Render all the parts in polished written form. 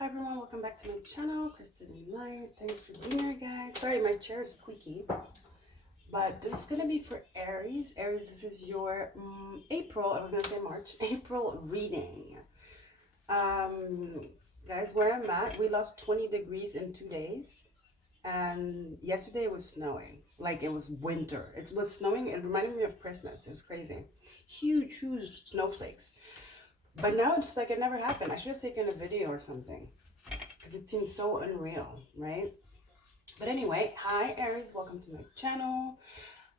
Hi everyone, welcome back to my channel, chrystallune.light. Thanks for being here, guys. Sorry, my chair is squeaky, but this is gonna be for Aries. Aries, this is your April. I was gonna say March. April reading. Guys, where I'm at, we lost 20 degrees in 2 days, and yesterday it was snowing. Like it was winter. It was snowing. It reminded me of Christmas. It was crazy. Huge snowflakes. But now it's like it never happened. I should have taken a video or something because it seems so unreal, right? But anyway, hi Aries, welcome to my channel.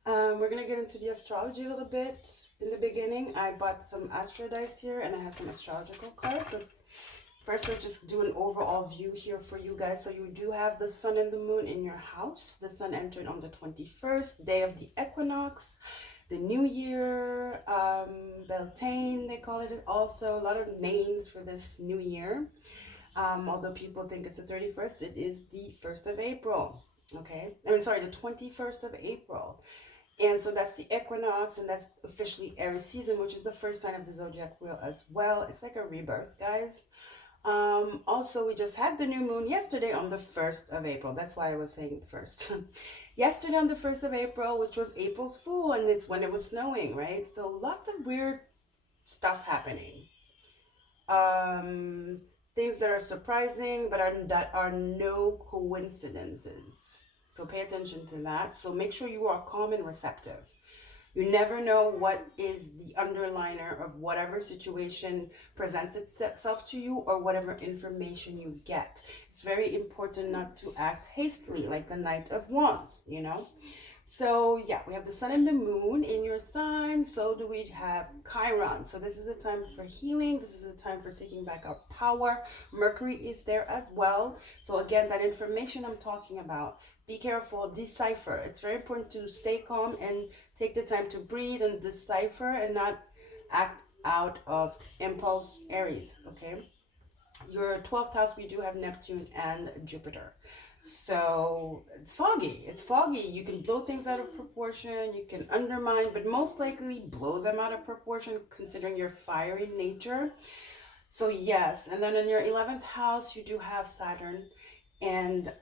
We're going to get into the astrology a little bit. In the beginning, I bought some astro dice here and I have some astrological cards. But first, let's just do an overall view here for you guys. So you do have the sun and the moon in your house. The sun entered on the 21st, day of the equinox. The New Year, Beltane, they call it also. A lot of names for this New Year. Although people think it's the 31st, it is the 1st of April. Okay? I mean, sorry, the 21st of April. And so that's the equinox, and that's officially Aries season, which is the first sign of the zodiac wheel as well. It's like a rebirth, guys. Also, we just had the new moon yesterday on the 1st of April. That's why I was saying it first. Yesterday on the 1st of April, which was April's Fool, and it's when it was snowing, right? So lots of weird stuff happening. Things that are surprising, but that are no coincidences. So pay attention to that. So make sure you are calm and receptive. You never know what is the underliner of whatever situation presents itself to you or whatever information you get. It's very important not to act hastily, like the Knight of Wands, you know? So yeah, we have the sun and the moon in your sign. So do we have Chiron. So this is a time for healing. This is a time for taking back our power. Mercury is there as well. So again, that information I'm talking about, be careful, decipher. It's very important to stay calm and take the time to breathe and decipher and not act out of impulse, Aries, okay? Your 12th house, we do have Neptune and Jupiter. So it's foggy. It's foggy. You can blow things out of proportion. You can undermine, but most likely blow them out of proportion considering your fiery nature. So yes, and then in your 11th house, you do have Saturn and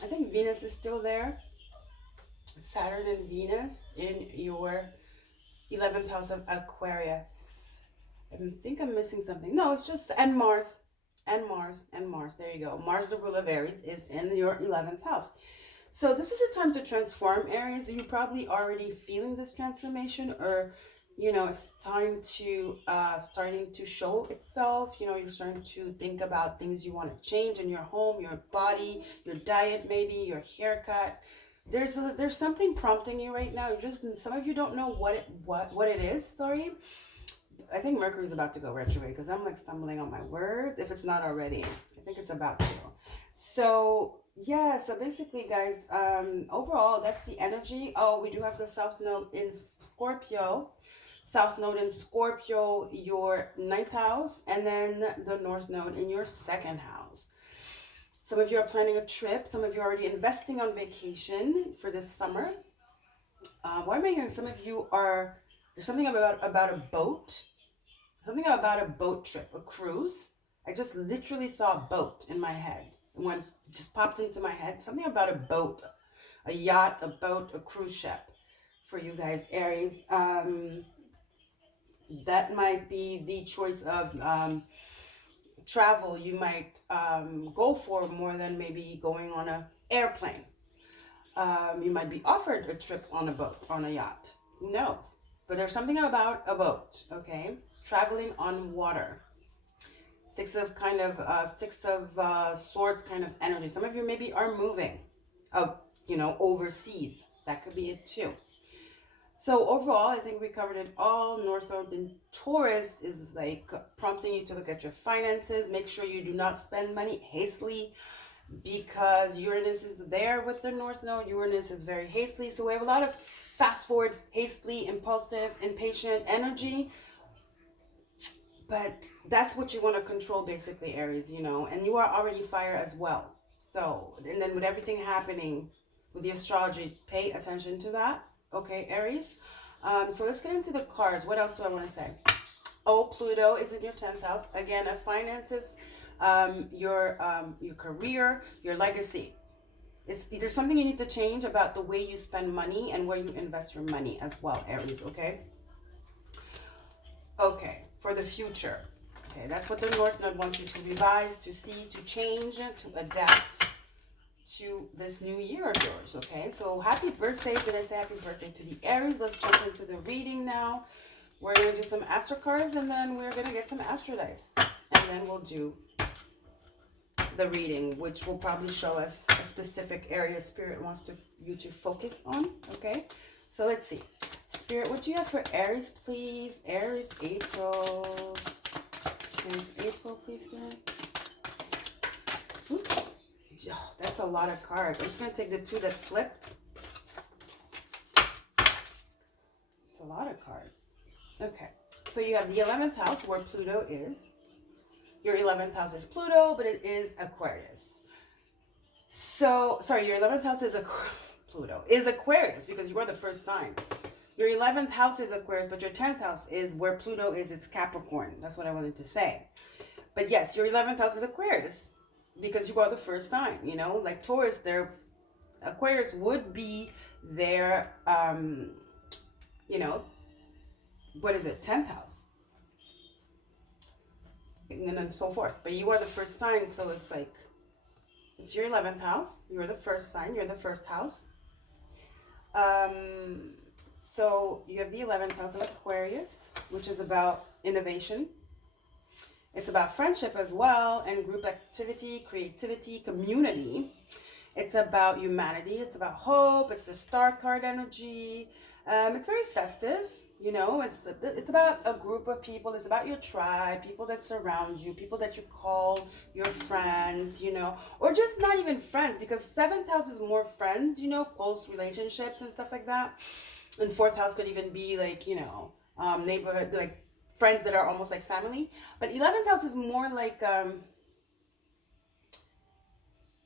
I think Venus is still there. Saturn and Venus in your 11th house of Aquarius. I think I'm missing something. No, it's just, and Mars. And Mars. There you go. Mars, the ruler of Aries, is in your 11th house. So this is a time to transform, Aries. You're probably already feeling this transformation, or you know, it's time to starting to show itself. You know, you're starting to think about things you want to change in your home, your body, your diet, maybe your haircut. There's something prompting you right now. You just, some of you don't know what it is. Sorry. I think Mercury's about to go retrograde because I'm like stumbling on my words. If it's not already, I think it's about to. So yeah, so basically, guys, overall, that's the energy. Oh, we do have the South Node in Scorpio. South Node in Scorpio, your 9th house, and then the North Node in your 2nd house. Some of you are planning a trip. Some of you are already investing on vacation for this summer. Why am I hearing some of you are, there's something about a boat. Something about a boat trip, a cruise. I just literally saw a boat in my head. It just popped into my head. Something about a boat, a yacht, a boat, a cruise ship for you guys, Aries. That might be the choice of travel you might go for more than maybe going on an airplane. You might be offered a trip on a boat, on a yacht. Who knows? But there's something about a boat, okay? Traveling on water. Six of swords kind of energy. Some of you maybe are moving, you know, overseas. That could be it too. So overall, I think we covered it all. North Node in Taurus is like prompting you to look at your finances. Make sure you do not spend money hastily because Uranus is there with the North Node. Uranus is very hastily. So we have a lot of fast forward, hastily, impulsive, impatient energy. But that's what you want to control, basically, Aries, you know. And you are already fire as well. So, and then with everything happening with the astrology, pay attention to that. Okay, Aries. So let's get into the cards. What else do I want to say? Oh, Pluto is in your 10th house. Again, finances, your career, your legacy. There's something you need to change about the way you spend money and where you invest your money as well, Aries, okay? Okay, for the future. Okay, that's what the North Node wants you to revise, to see, to change, to adapt to this new year of yours, okay? So happy birthday. Did I say happy birthday to the Aries? Let's jump into the reading now. We're going to do some Astro cards, and then we're going to get some Astro dice. And then we'll do the reading, which will probably show us a specific area Spirit wants you to focus on, okay? So let's see. Spirit, what do you have for Aries, please? Aries, April. Aries, April, please, Spirit. Ooh. Oh, that's a lot of cards. I'm just going to take the two that flipped. It's a lot of cards. Okay. So you have the 11th house where Pluto is. Your 11th house is Pluto, but it is Aquarius. So, sorry, your 11th house is Pluto. Is Aquarius because you are the first sign. Your 11th house is Aquarius, but your 10th house is where Pluto is. It's Capricorn. That's what I wanted to say. But yes, your 11th house is Aquarius because you are the first sign. You know, like Taurus, Aquarius would be their, you know, what is it, 10th house. And then so forth. But you are the first sign, so it's like, it's your 11th house. You're the first sign. You're the first house. So you have the 11th house of Aquarius, which is about innovation. It's about friendship as well, and group activity, creativity, community. It's about humanity. It's about hope. It's the star card energy. It's very festive. You know, it's about a group of people. It's about your tribe, people that surround you, people that you call your friends, you know, or just not even friends, because 7th house is more friends, you know, close relationships and stuff like that. And 4th house could even be like, you know, neighborhood, like friends that are almost like family. But 11th house is more like,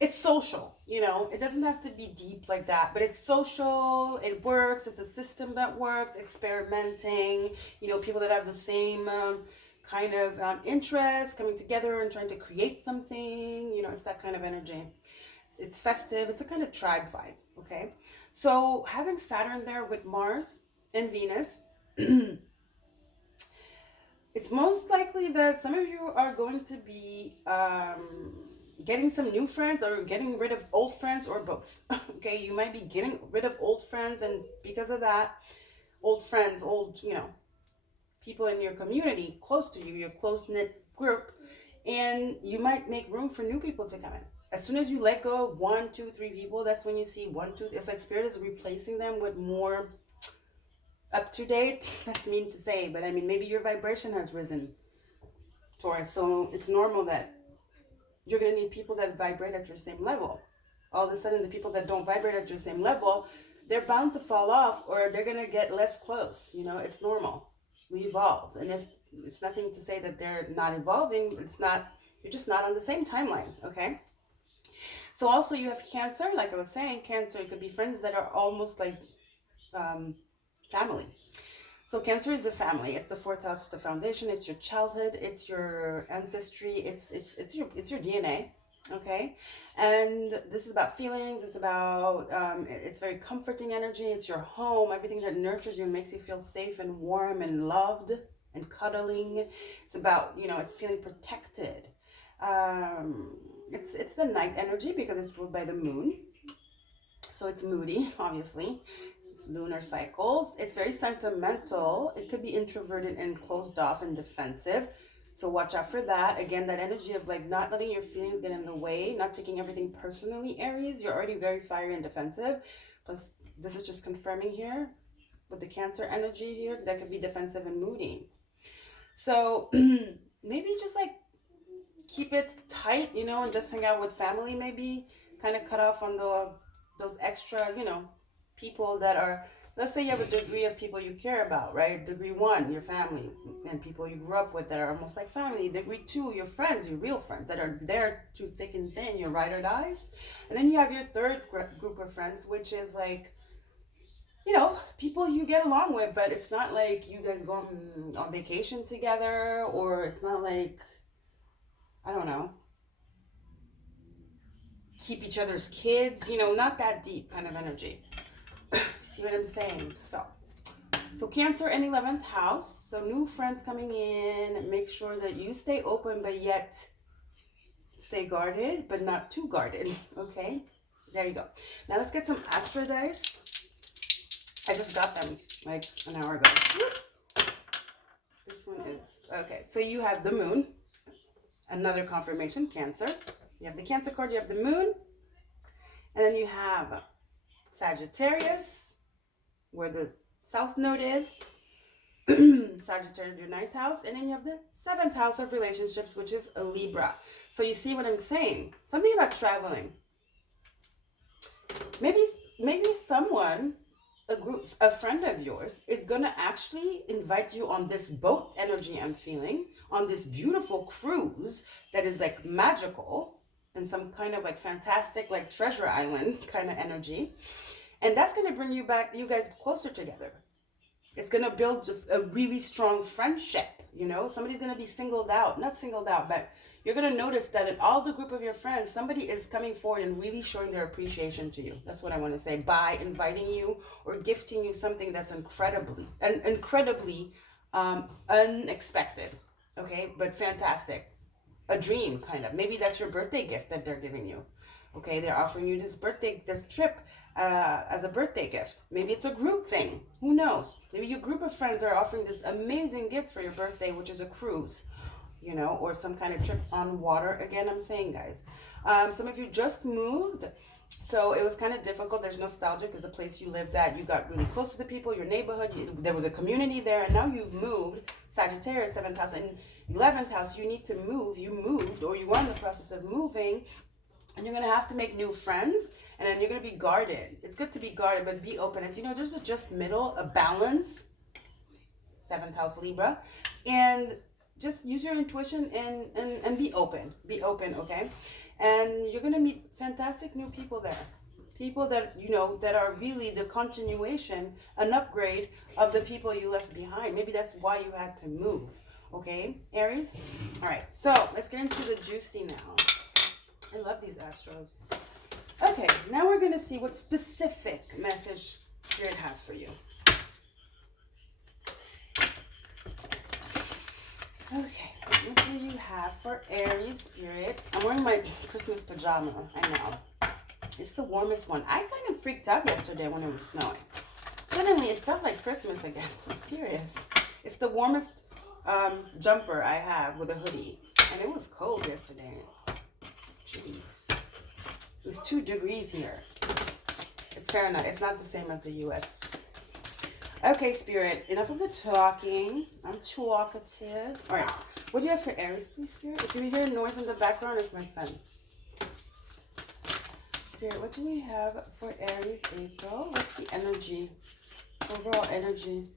it's social, you know, it doesn't have to be deep like that, but it's social, it works, it's a system that works, experimenting, you know, people that have the same kind of interests coming together and trying to create something, you know, it's that kind of energy. It's festive, it's a kind of tribe vibe, okay? So having Saturn there with Mars and Venus, it's most likely that some of you are going to be getting some new friends or getting rid of old friends, or both. Okay, you might be getting rid of old friends, and because of that, old friends, you know, people in your community close to you, your close-knit group, and you might make room for new people to come in. As soon as you let go of 1, 2, 3 people, that's when you see 1, 2. It's like Spirit is replacing them with more up to date. That's mean to say, but I mean, maybe your vibration has risen, Taurus. So it's normal that you're going to need people that vibrate at your same level. All of a sudden, the people that don't vibrate at your same level, they're bound to fall off, or they're going to get less close. You know, it's normal. We evolve. And if it's nothing to say that they're not evolving, you're just not on the same timeline, okay? So also you have Cancer, like I was saying, Cancer, it could be friends that are almost like family. So Cancer is the family. It's the 4th house, the foundation. It's your childhood. It's your ancestry. It's your DNA. Okay, and this is about feelings. It's about it's very comforting energy. It's your home. Everything that nurtures you and makes you feel safe and warm and loved and cuddling. It's about, you know, it's feeling protected. It's the night energy because it's ruled by the moon. So it's moody, obviously. Lunar cycles. It's very sentimental. It could be introverted and closed off and defensive. So watch out for that. Again, that energy of like not letting your feelings get in the way, not taking everything personally, Aries. You're already very fiery and defensive. Plus, this is just confirming here with the Cancer energy here that could be defensive and moody. So maybe just like keep it tight, you know, and just hang out with family maybe. Kind of cut off on those extra, you know, people that are, let's say you have a degree of people you care about, right? Degree 1, your family and people you grew up with that are almost like family. Degree 2, your friends, your real friends that are there through thick and thin, your ride or dies. And then you have your third group of friends, which is like, you know, people you get along with, but it's not like you guys go on vacation together, or it's not like, I don't know, keep each other's kids, you know, not that deep kind of energy. See what I'm saying? So Cancer in 11th house. So new friends coming in. Make sure that you stay open, but yet stay guarded, but not too guarded. Okay? There you go. Now let's get some Astro dice. I just got them like an hour ago. Whoops. This one is, okay. So you have the moon. Another confirmation, Cancer. You have the Cancer card, you have the moon. And then you have Sagittarius, where the South Node is. Sagittarius, your 9th house. And then you have the 7th house of relationships, which is a Libra. So you see what I'm saying? Something about traveling. Maybe someone, a friend of yours, is going to actually invite you on this boat energy I'm feeling, on this beautiful cruise that is like magical and some kind of like fantastic, like treasure island kind of energy. And that's going to bring you guys closer together. It's going to build a really strong friendship, you know? Somebody's going to be not singled out, but you're going to notice that in all the group of your friends, somebody is coming forward and really showing their appreciation to you. That's what I want to say, by inviting you or gifting you something that's incredibly unexpected, okay? But fantastic. A dream, kind of. Maybe that's your birthday gift that they're giving you. Okay, they're offering you this trip as a birthday gift. Maybe it's a group thing. Who knows? Maybe your group of friends are offering this amazing gift for your birthday, which is a cruise, you know, or some kind of trip on water. Again, I'm saying, guys. Some of you just moved, so it was kind of difficult. There's nostalgia because the place you lived at, you got really close to the people, your neighborhood, there was a community there, and now you've moved. Sagittarius, 7th house, and 11th house, you need to move. You moved, or you are in the process of moving, and you're going to have to make new friends, and then you're going to be guarded. It's good to be guarded, but be open. And you know, there's a just middle, a balance, 7th house Libra, and just use your intuition and be open. Be open, okay? And you're going to meet fantastic new people there. People that, you know, that are really the continuation, an upgrade of the people you left behind. Maybe that's why you had to move. Okay, Aries? All right, so let's get into the juicy now. I love these Astros. Okay, now we're going to see what specific message Spirit has for you. Okay, what do you have for Aries, Spirit? I'm wearing my Christmas pajama, I know. It's the warmest one. I kind of freaked out yesterday when it was snowing. Suddenly, it felt like Christmas again. I'm serious. It's the warmest jumper I have with a hoodie. And it was cold yesterday. Jeez. It was 2 degrees here. It's Fahrenheit. It's not the same as the US. Okay, Spirit. Enough of the talking. I'm talkative. All right. What do you have for Aries, please, Spirit? If you hear noise in the background, it's my son. Spirit, what do we have for Aries, April? What's the energy? Overall energy.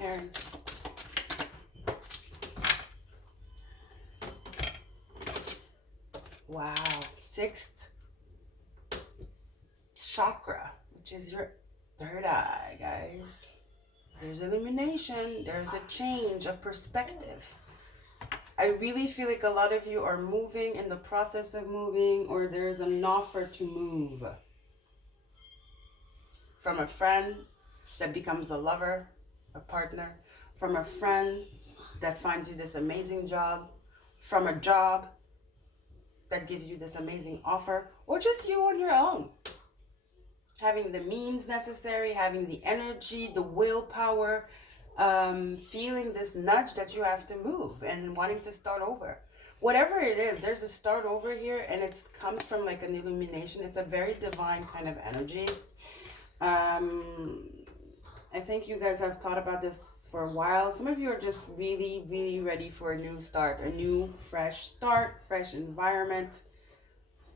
Aries. Wow. 6th chakra, which is your 3rd eye, guys. There's illumination. There's a change of perspective. I really feel like a lot of you are moving, in the process of moving, or there's an offer to move. From a friend that becomes a lover, a partner, from a friend that finds you this amazing job, from a job that gives you this amazing offer, or just you on your own. Having the means necessary, having the energy, the willpower, feeling this nudge that you have to move and wanting to start over. Whatever it is, there's a start over here, and it comes from like an illumination. It's a very divine kind of energy. I think you guys have thought about this for a while. Some of you are just really, really ready for a new start, a new, fresh start, fresh environment.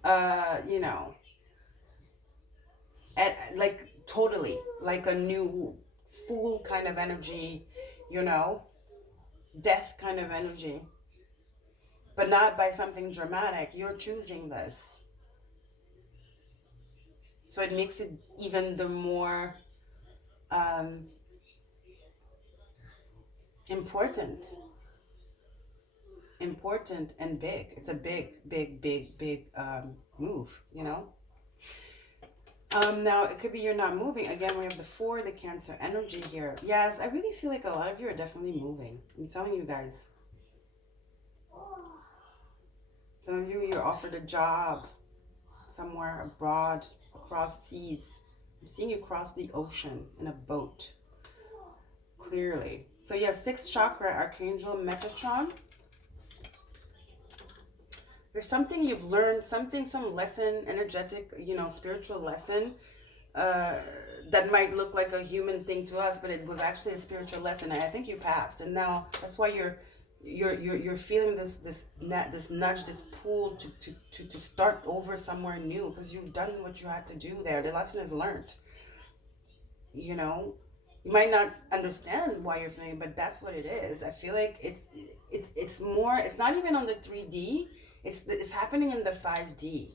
You know, like totally, like a new, full kind of energy, you know, death kind of energy. But not by something dramatic. You're choosing this. So it makes it even the more important. important and big. It's a big move, you know. Now it could be you're not moving. Again, we have the 4, the Cancer energy here. Yes, I really feel like a lot of you are definitely moving. I'm telling you guys. Some of you, you're offered a job somewhere abroad, across seas. I'm seeing you cross the ocean in a boat, clearly. So yeah, 6th chakra, Archangel Metatron. There's something you've learned, some lesson, energetic, you know, spiritual lesson, that might look like a human thing to us, but it was actually a spiritual lesson. And I think you passed, and now that's why you're feeling this nudge, this pull to start over somewhere new, because you've done what you had to do there. The lesson is learned. You know, you might not understand why you're feeling, but that's what it is. I feel like it's more. It's not even on the 3D. It's happening in the 5D.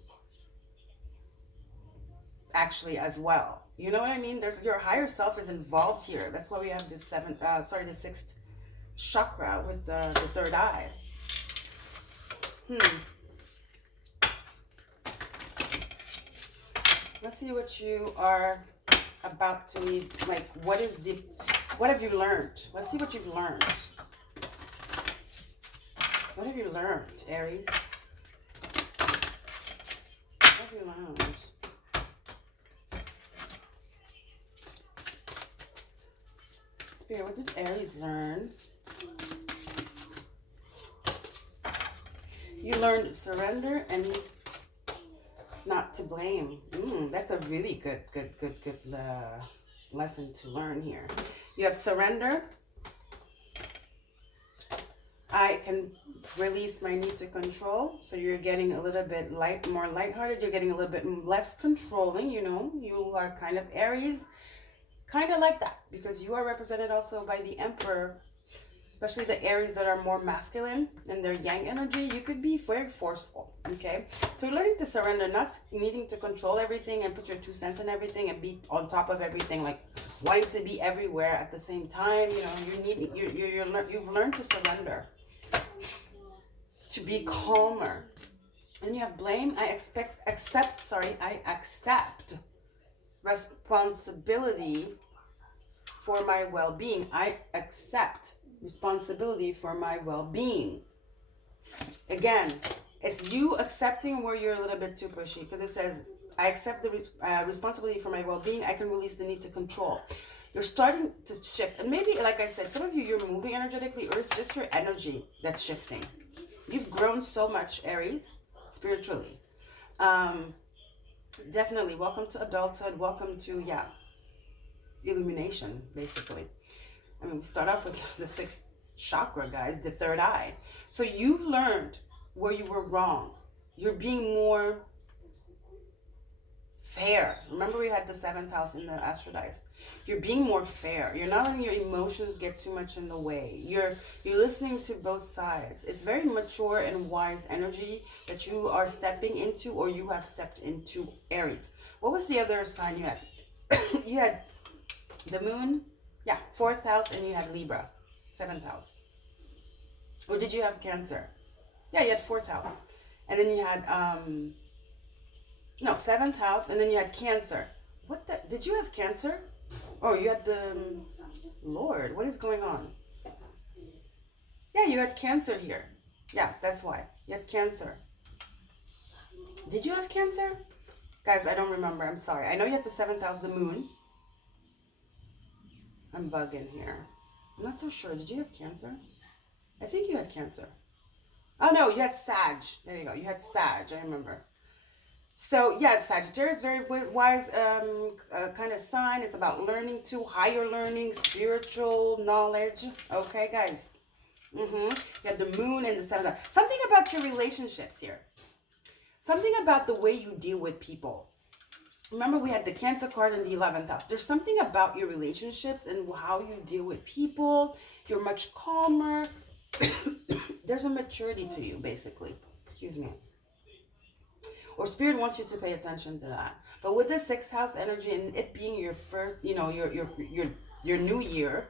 Actually, as well. You know what I mean? There's your higher self is involved here. That's why we have the 6th chakra with the 3rd eye. Let's see what you are about to need. Like, what have you learned? Let's see what you've learned. What have you learned, Aries? What have you learned? Spirit, what did Aries learn? You learned surrender and not to blame. That's a really good lesson to learn here. You have surrender. I can release my need to control. So you're getting a little bit more lighthearted. You're getting a little bit less controlling. You know, you are kind of Aries, kind of like that, because you are represented also by the Emperor. Especially the Aries that are more masculine in their yang energy, you could be very forceful, okay? So you're learning to surrender, not needing to control everything and put your 2 cents in everything and be on top of everything, like wanting to be everywhere at the same time. You know, you've learned to surrender, to be calmer. And you have blame. I accept responsibility for my well-being. I accept responsibility for my well-being. Again, it's you accepting where you're a little bit too pushy, because it says I accept the responsibility for my well-being. I can release the need to control. You're starting to shift, and maybe, like I said, some of you, you're moving energetically, or it's just your energy that's shifting. You've grown so much, Aries, spiritually. Definitely welcome to adulthood. Welcome to illumination, basically. I mean, we start off with the 6th chakra, guys, the 3rd eye. So you've learned where you were wrong. You're being more fair. Remember, we had the 7th house in the Astro dice. You're being more fair. You're not letting your emotions get too much in the way. You're listening to both sides. It's very mature and wise energy that you are stepping into, or you have stepped into, Aries. What was the other sign you had? You had the moon. Yeah, 4th house, and you had Libra, 7th house. Or did you have Cancer? Yeah, you had 4th house. And then you had, 7th house, and then you had Cancer. Did you have Cancer? Oh, you had the, Lord, what is going on? Yeah, you had Cancer here. Yeah, that's why. You had Cancer. Did you have Cancer? Guys, I don't remember. I'm sorry. I know you had the 7th house, the moon. I'm bugging here. I'm not so sure. Did you have Cancer? I think you had Cancer. Oh, no, you had Sag. There you go. You had Sag. I remember. So, yeah, Sagittarius, very wise kind of sign. It's about learning too, higher learning, spiritual knowledge. Okay, guys. You had the moon and the 7th house. Something about your relationships here. Something about the way you deal with people. Remember, we had the Cancer card in the 11th house. There's something about your relationships and how you deal with people. You're much calmer. There's a maturity to you, basically. Excuse me. Or Spirit wants you to pay attention to that. But with the 6th house energy and it being your first, your new year,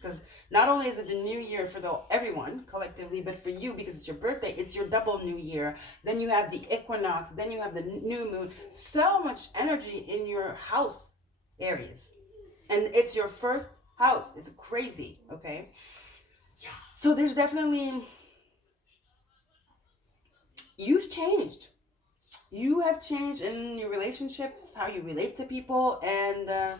Because not only is it the new year for everyone collectively, but for you, because it's your birthday, it's your double new year. Then you have the equinox, then you have the new moon. So much energy in your house, Aries. And it's your first house. It's crazy, okay? So there's definitely, you've changed. You have changed in your relationships, how you relate to people, and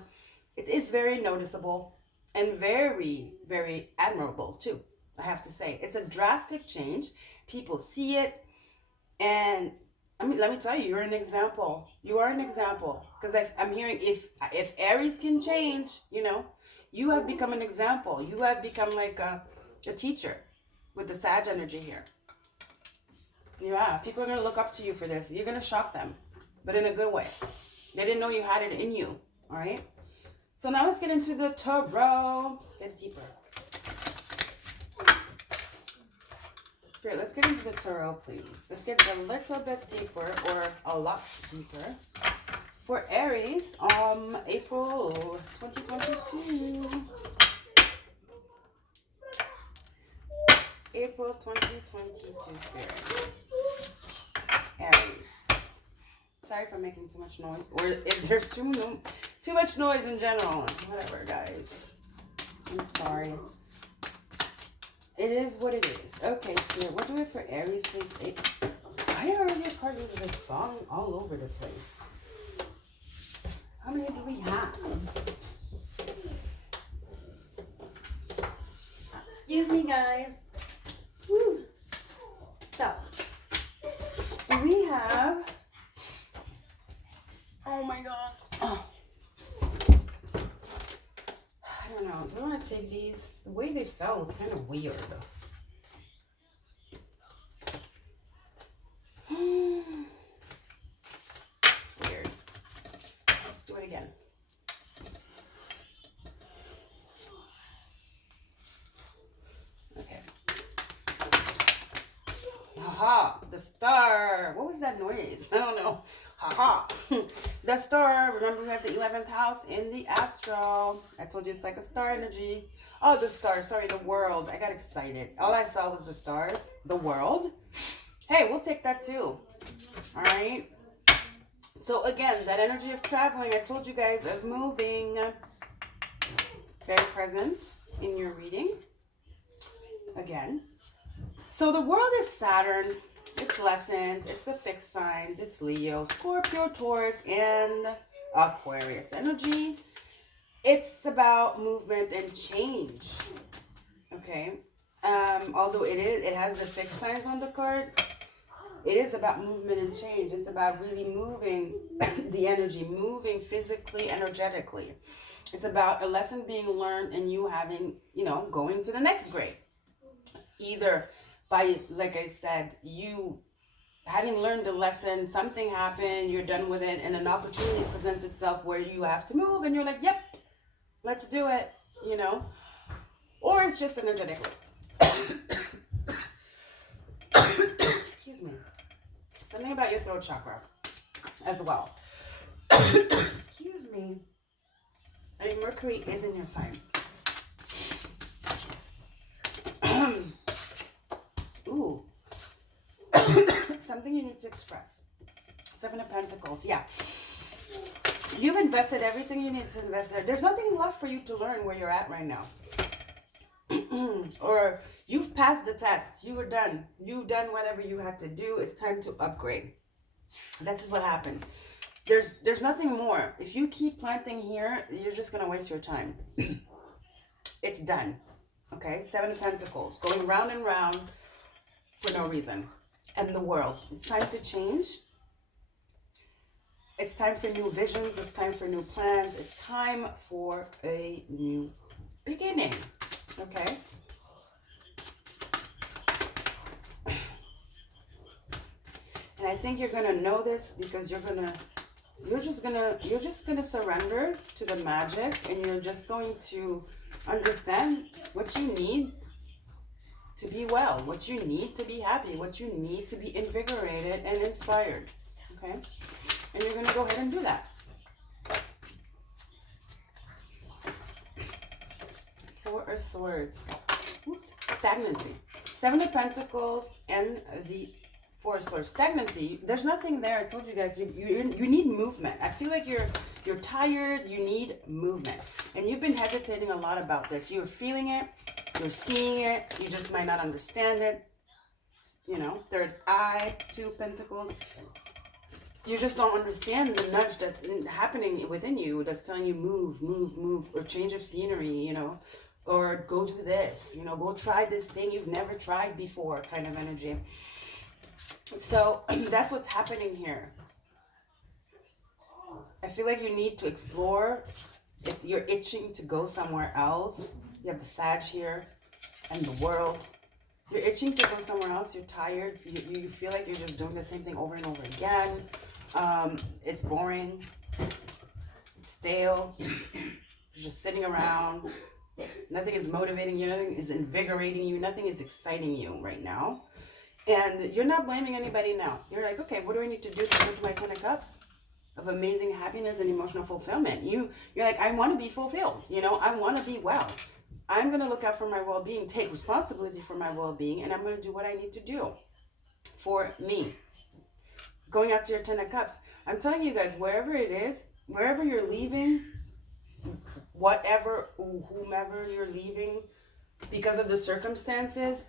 it is very noticeable and very, very admirable too, I have to say. It's a drastic change. People see it, and I mean, let me tell you, you're an example. You are an example, because I'm hearing if Aries can change, you know, you have become an example. You have become like a teacher with the Sag energy here. Yeah, people are going to look up to you for this. You're going to shock them, but in a good way. They didn't know you had it in you, all right? So now let's get into the tarot. Get deeper. Spirit, let's get into the tarot, please. Let's get a little bit deeper, or a lot deeper, for Aries, April 2022. April 2022, Spirit. Aries. Sorry for making too much noise, or if there's too much noise in general. Whatever, guys. I'm sorry. It is what it is. Okay, so what do we have for Aries, please? Why are your cards like falling all over the place? How many do we have? Excuse me, guys. Woo. So, we have, oh my god. Oh. I don't know. Do I want to take these? The way they fell was kind of weird. It's weird. Let's do it again. Okay. Haha, the star. What was that noise? I don't know. Haha. The star. Remember, we had the 11th house in the ASTRO. I told you it's like a star energy. Oh, the star. Sorry, the world. I got excited. All I saw was the stars. The world. Hey, we'll take that too. All right. So again, that energy of traveling, I told you guys, of moving. Very present in your reading. Again. So the world is Saturn. It's lessons. It's the fixed signs. It's Leo, Scorpio, Taurus, and Aquarius energy. It's about movement and change. Okay. Although it has the fixed signs on the card, it is about movement and change. It's about really moving the energy, moving physically, energetically. It's about a lesson being learned and you having, going to the next grade. Either by, like I said, you having learned a lesson, something happened, you're done with it, and an opportunity presents itself where you have to move, and you're like, yep, let's do it, Or it's just energetically. Excuse me. Something about your throat chakra as well. Excuse me. And Mercury is in your sign. Ooh. Something you need to express. 7 of Pentacles. Yeah. You've invested everything you need to invest there. There's nothing left for you to learn where you're at right now. Or you've passed the test. You were done. You've done whatever you had to do. It's time to upgrade. This is what happened. There's nothing more. If you keep planting here, you're just going to waste your time. It's done. Okay? 7 of Pentacles. Going round and round for no reason. And the world. It's time to change. It's time for new visions. It's time for new plans. It's time for a new beginning. Okay? And I think you're gonna know this because you're just gonna surrender to the magic, and you're just going to understand what you need to be well, what you need to be happy, what you need to be invigorated and inspired. Okay? And you're gonna go ahead and do that. 4 of Swords. Oops, stagnancy. Seven of Pentacles and the Four of Swords. Stagnancy. There's nothing there. I told you guys, you need movement. I feel like you're tired. You need movement. And you've been hesitating a lot about this. You're feeling it. You're seeing it. You just might not understand it. You know, third eye, Two of Pentacles. You just don't understand the nudge that's happening within you that's telling you move, move, move, or change of scenery, you know, or go do this, you know, go try this thing you've never tried before kind of energy. So that's what's happening here. I feel like you need to explore. You're itching to go somewhere else. You have the Sag here and the World. You're itching to go somewhere else. You're tired. You feel like you're just doing the same thing over and over again. It's boring. It's stale. You're just sitting around. Nothing is motivating you. Nothing is invigorating you. Nothing is exciting you right now. And you're not blaming anybody now. You're like, okay, what do I need to do to get to my 10 of Cups of amazing happiness and emotional fulfillment? You're like, I want to be fulfilled. You know, I want to be well. I'm going to look out for my well-being, take responsibility for my well-being, and I'm going to do what I need to do for me. Going after your 10 of Cups. I'm telling you guys, wherever it is, wherever you're leaving, whatever, whomever you're leaving, because of the circumstances,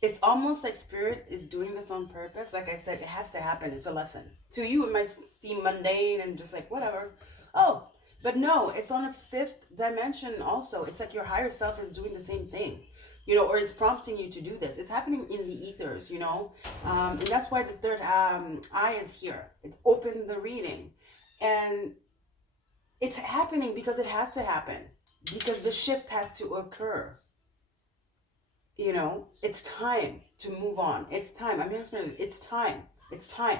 it's almost like Spirit is doing this on purpose. Like I said, it has to happen. It's a lesson. To you, it might seem mundane and just like, whatever. Oh, but no, it's on a fifth dimension also. It's like your higher self is doing the same thing, you know, or it's prompting you to do this. It's happening in the ethers, you know, and that's why the third eye is here. It opened the reading, and it's happening because it has to happen, because the shift has to occur. You know, it's time to move on. It's time. I mean, it's time. It's time.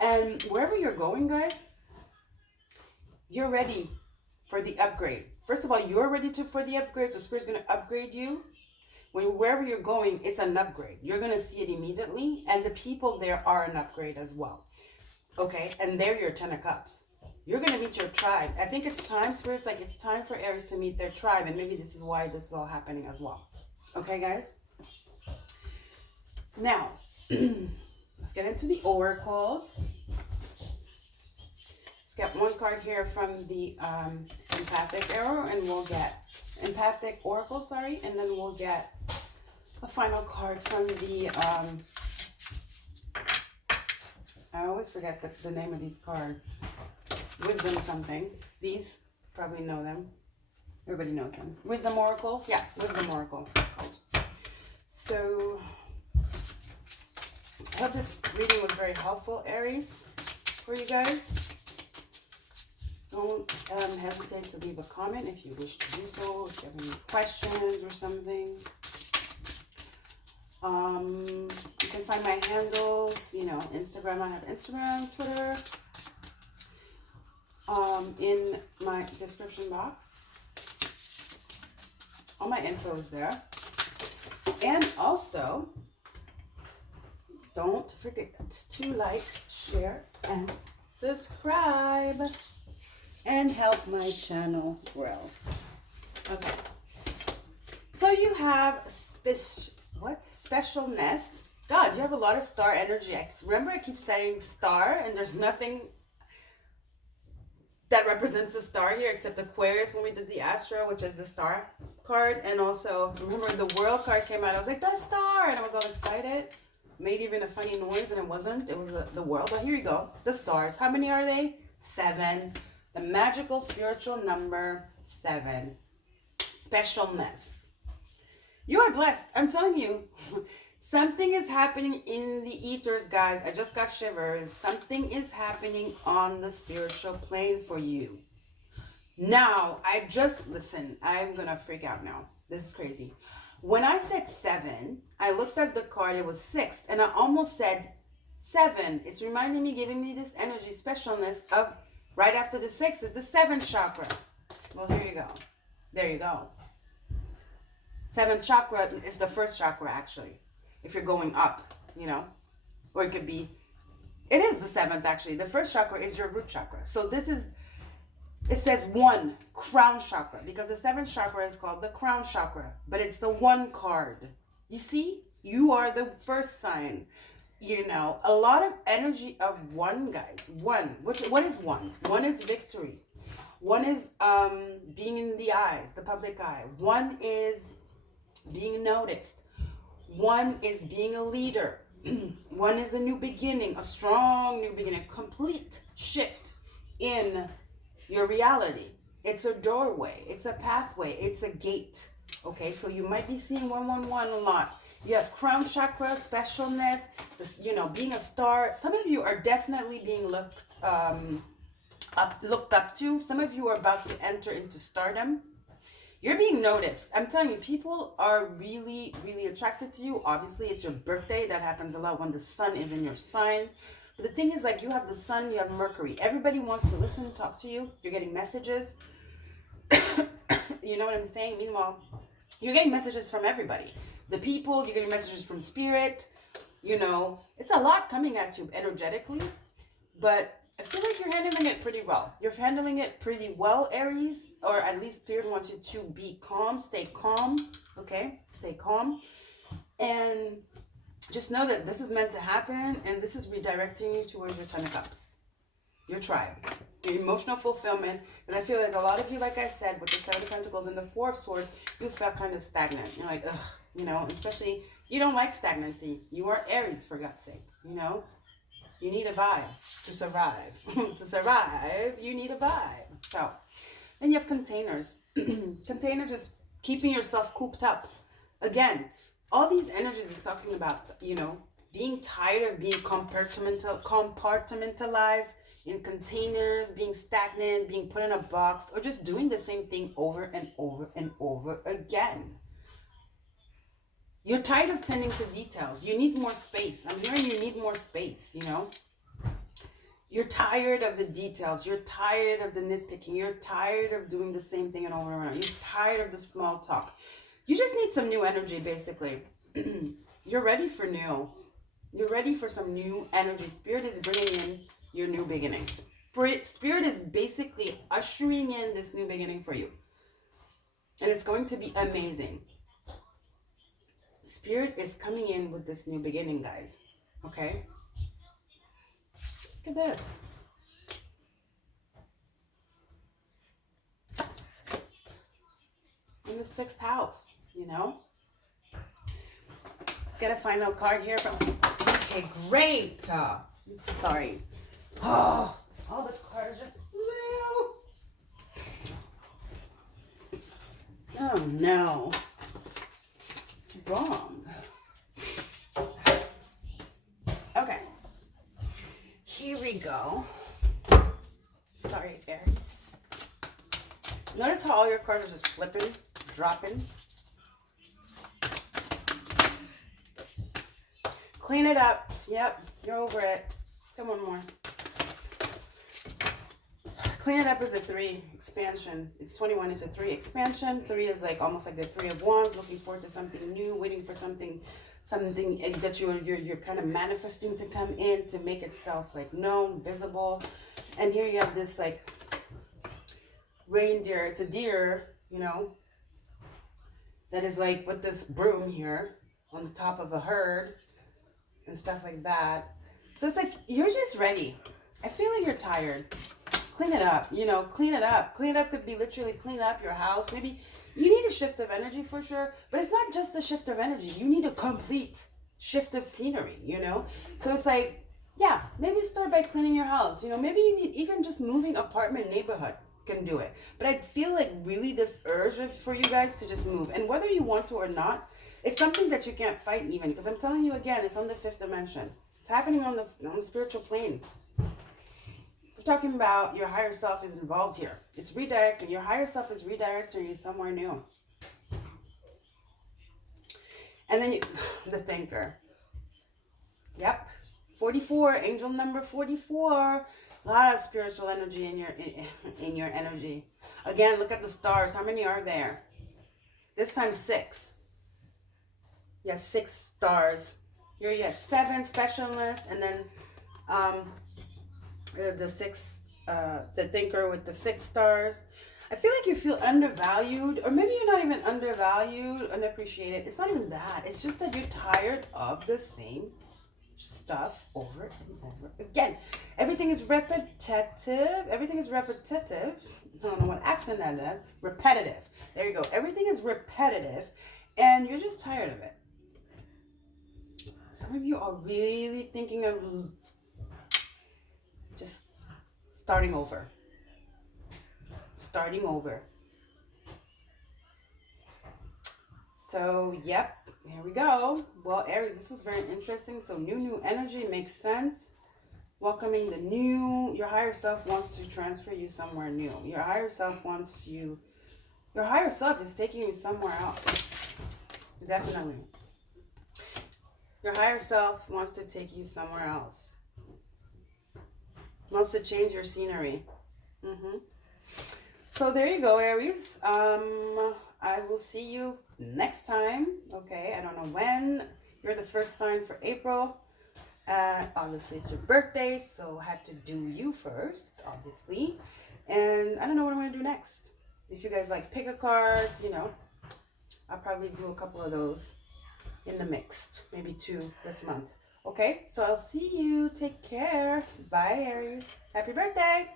And wherever you're going, guys, you're ready for the upgrade. First of all, you're ready for the upgrade, so Spirit's going to upgrade you. Wherever you're going, it's an upgrade. You're going to see it immediately, and the people there are an upgrade as well. Okay? And they're your 10 of Cups. You're going to meet your tribe. I think it's time, Spirit's like, it's time for Aries to meet their tribe, and maybe this is why this is all happening as well. Okay, guys? Now, let's get into the oracles. Let's get one card here from the empathic arrow, and we'll get empathic oracle, sorry, and then we'll get a final card from the I always forget the name of these cards. Wisdom something. These, probably know them. Everybody knows them. Wisdom oracle. Yeah, wisdom oracle it's called. So I hope this reading was very helpful, Aries, for you guys. Don't hesitate to leave a comment if you wish to do so, if you have any questions or something. You can find my handles, you know, Instagram. I have Instagram, Twitter, in my description box. All my info is there. And also, don't forget to like, share, and subscribe, and help my channel grow. Okay. So you have specialness. God, you have a lot of star energy. Remember, I keep saying star, and there's nothing that represents a star here except Aquarius when we did the Astro, which is the star card. And also, remember the World card came out. I was like, the star, and I was all excited. Made even a funny noise, and it wasn't. It was the World. But here you go. The stars. How many are they? 7. The magical spiritual number 7. Specialness. You are blessed. I'm telling you. Something is happening in the ethers, guys. I just got shivers. Something is happening on the spiritual plane for you. Now, listen, I'm going to freak out now. This is crazy. When I said 7, I looked at the card. It was 6, and I almost said 7. It's reminding me, giving me this energy, specialness of right after the 6 is the 7th chakra. Well, here you go. There you go. 7th chakra is the first chakra, actually. If you're going up, you know, or it could be, it is the 7th, actually. The first chakra is your root chakra. So this is It says one, crown chakra, because the seventh chakra is called the crown chakra, but it's the one card. You see, you are the first sign. You know, a lot of energy of one, guys. One. What is one? One is victory. One is being in the eyes, the public eye. One is being noticed. One is being a leader. One is a new beginning, a strong new beginning, a complete shift in your reality. It's a doorway, it's a pathway, it's a gate. Okay, so you might be seeing 111 a lot. You have crown chakra, specialness, this, you know, being a star. Some of you are definitely being looked up to. Some of you are about to enter into stardom. You're being noticed. I'm telling you, people are really, really attracted to you. Obviously, it's your birthday. That happens a lot when the sun is in your sign. But the thing is, like, you have the sun, you have Mercury. Everybody wants to listen, talk to you. You're getting messages. You know what I'm saying? Meanwhile, you're getting messages from everybody. The people, you're getting messages from spirit. You know, it's a lot coming at you energetically. But I feel like you're handling it pretty well. You're handling it pretty well, Aries. Or at least Spirit wants you to be calm. Stay calm. Okay? Stay calm. And just know that this is meant to happen. And this is redirecting you towards your Ten of Cups. Your tribe. Your emotional fulfillment. And I feel like a lot of you, like I said, with the Seven of Pentacles and the Four of Swords, you felt kind of stagnant. You're like, ugh. You know, especially, you don't like stagnancy. You are Aries, for God's sake. You know? You need a vibe to survive. To survive, you need a vibe. So, then you have containers. Containers is keeping yourself cooped up. Again, all these energies is talking about, you know, being tired of being compartmentalized in containers, being stagnant, being put in a box, or just doing the same thing over and over and over again. You're tired of tending to details. You need more space. I'm hearing you need more space, you know. You're tired of the details. You're tired of the nitpicking. You're tired of doing the same thing and over and over. You're tired of the small talk. You just need some new energy, basically. You're ready for new. You're ready for some new energy. Spirit is bringing in your new beginnings. Spirit is basically ushering in this new beginning for you. And it's going to be amazing. Spirit is coming in with this new beginning, guys. Okay? Look at this. In the 6th house, you know? Let's get a final card here from... Okay, great. I'm sorry. Oh, all the cards just flew. Oh, no. What's wrong? Okay. Here we go. Sorry, Aries. Notice how all your cards are just flipping, dropping. Clean it up. Yep, you're over it. Let's get one more. Clean it up is a 3 expansion. It's 21. It's a 3 expansion. 3 is like almost like the 3 of Wands, looking forward to something new, waiting for something that you're kind of manifesting to come in, to make itself like known, visible. And here you have this like reindeer. It's a deer, you know, that is like with this broom here on the top of a herd and stuff like that. So it's like you're just ready. I feel like you're tired. Clean it up, you know, clean it up. Clean it up could be literally clean up your house. Maybe you need a shift of energy for sure, but it's not just a shift of energy. You need a complete shift of scenery, you know? So it's like, yeah, maybe start by cleaning your house. You know, maybe you need even just moving apartment neighborhood can do it. But I feel like really this urge for you guys to just move. And whether you want to or not, it's something that you can't fight even. Because I'm telling you again, it's on the 5th dimension. It's happening on the spiritual plane. We're talking about your higher self is involved here. It's redirecting. Your higher self is redirecting you somewhere new. And then the thinker. Yep. 44, angel number 44. A lot of spiritual energy in your energy. Again, look at the stars. How many are there? This time 6. Yes, 6 stars. Here you have 7 specialness, and then the 6 the thinker with the 6 stars. I feel like you feel undervalued, or maybe you're not even undervalued, unappreciated. It's not even that. It's just that you're tired of the same stuff over and over again. Everything is repetitive. Everything is repetitive. I don't know what accent that is. Repetitive. There you go. Everything is repetitive, and you're just tired of it. Some of you are really thinking of just starting over. Starting over. So, yep, here we go. Well, Aries, this was very interesting. So, new energy makes sense. Welcoming the new. Your higher self wants to transfer you somewhere new. Your higher self is taking you somewhere else. Definitely. Your higher self wants to take you somewhere else. Wants to change your scenery. So there you go, Aries. I will see you next time. Okay, I don't know when. You're the first sign for April. Obviously, it's your birthday, so I had to do you first, obviously. And I don't know what I'm going to do next. If you guys like pick a cards, you know, I'll probably do a couple of those in the mixed. Maybe 2 this month. Okay, so I'll see you. Take care. Bye, Aries. Happy birthday.